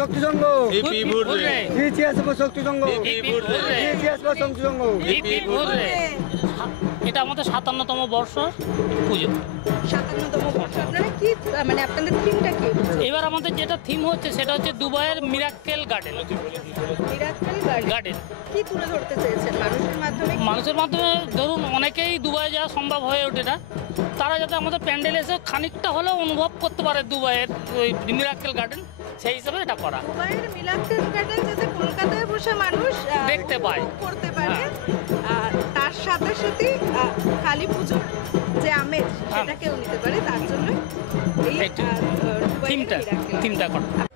শক্তি সংঘ, ইতিহাস শক্তি সংঘ, ইতিহাস শক্তি সংঘ। এটা আমাদের 57তম বর্ষ পুজো। 57তম বর্ষ। আপনারা কি মানে আপনাদের থিমটা কি? এবার আমাদের যেটা থিম হচ্ছে সেটা হচ্ছে দুবাইয়ের মিরাক্কেল গার্ডেন। মিরাক্কেল গার্ডেন কি তুলে ধরতে চেয়েছেন মানুষের মাধ্যমে? ধরুন অনেকেই দুবাই যাওয়া সম্ভব হয়ে ওঠে না, তারা যাতে আমাদের প্যান্ডেল এসে খানিকটা হলেও অনুভব করতে পারে দুবাইয়ের ওই মিরাক্কেল গার্ডেন, সেই হিসাবে এটা করা। দুবাইয়ের মিরাক্কেল গার্ডেন যাতে কলকাতায় বসে মানুষ দেখতে পায়, করতে পারে, তার সাথে সাথে কালী পুজোর যে আমেজ সেটাকেও নিতে পারে, তার জন্য এই থিমটা করা।